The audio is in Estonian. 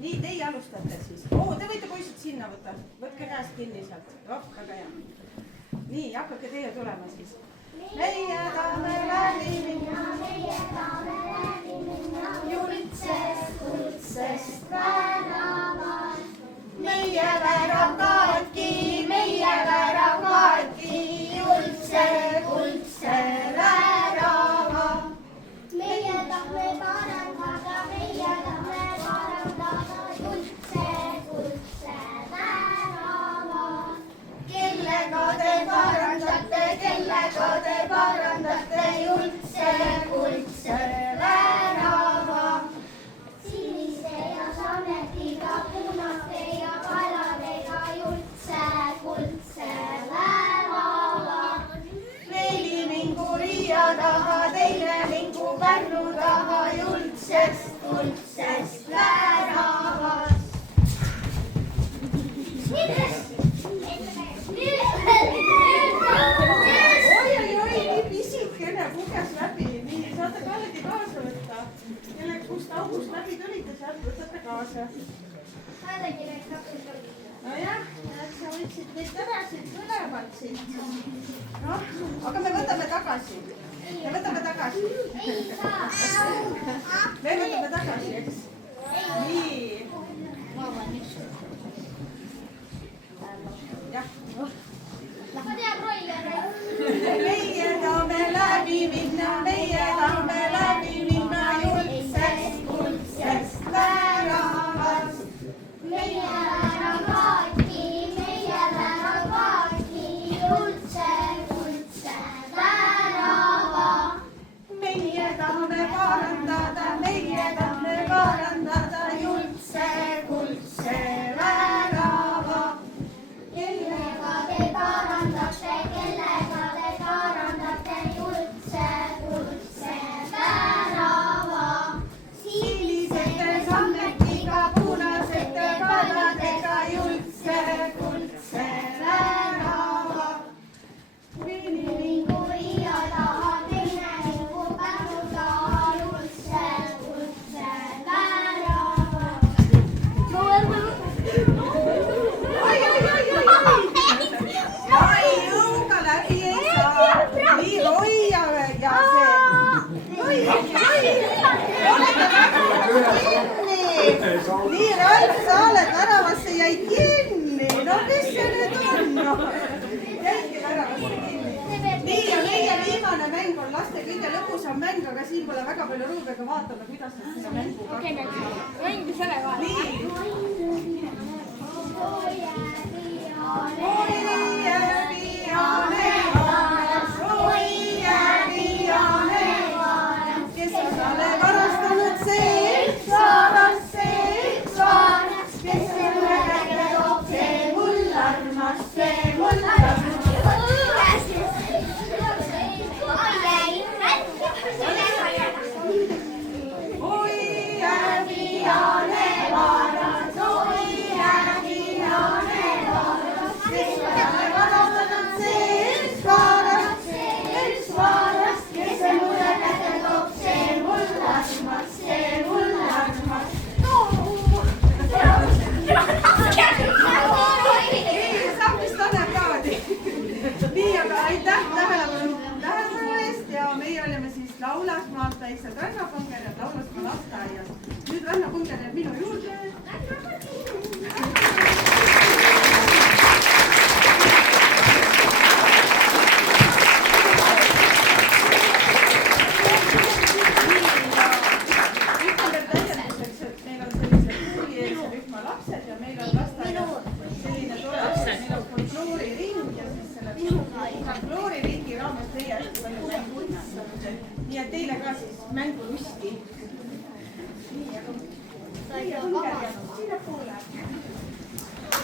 nii, teie alustate siis. Te võite poisid sinna võtta. Võtke käest kinni sealt. Väga hea. Nii, hakkake teie tulema siis. Meie tahame läbi minna, juldsest väravast. Meie värav kaadki, kuldse värava. Meie tahame parandada, kuldse värava. Kellega te parandate kuldse värava. Siniste ja sametiga, punaste ja kaladega, kuldse värava. Neli mingu Riia taha, teine mingu Pärnu taha, kuldsest väravast. Oi, nii pisikene puges läbi. Nii, saate Kallegi kaasa võtta. Kust august läbi tulite, sealt võtate kaasa. Nojah, sa võtsid neid tõrasid põlevad siit. Noh, aga me võtame tagasi. Me võtame tagasi, eks? Nii. Jah. Meie tahame läbi minna, kuldsest väravast. Meie värav kaadki, kuldse värava. Meie tahame parandada, kuldse värava. Kellega te parandate, kuldse värava. Sinisete sammetiga, punasete kaladega, kuldse värava. Mingu Riia taha, teine mingu Pärnu taha, kuldse värava. Ai, jõuga läbi ei saa. Nii, hoiame ja see. Olete väravasse kinni. Nii, Ralf, sa oled väravasse, jäi kinni. No kes see nüüd on? Jäidki väravasse kinni. Nii, ja meie viimane mäng on laste kõige lõbusam mäng, aga siin pole väga palju ruumi, aga vaatame, kuidas nad seda mängu hakkavad. Nii. Kes on talle varastanud see saaras, kes on üle toob see mullarmas, oi äviane varas, kes on talle varastanud see saaras, kes on üle toob see mullarmas. Nii, aga aitäh tähelepanu eest ja meie olime siis Laulasmaalt väiksed rannapungerid Laulasmaa lasteaias. Nüüd rannapungerid minu juurde. Ütleme täienduseks, et meil on sellised koolieelse rühma lapsed ja meil on lasteaias selline tore, meil on folklooriring ja siis selle folklooriringi raames teie hästi palju mängu. Nii et teile ka siis mängulusti.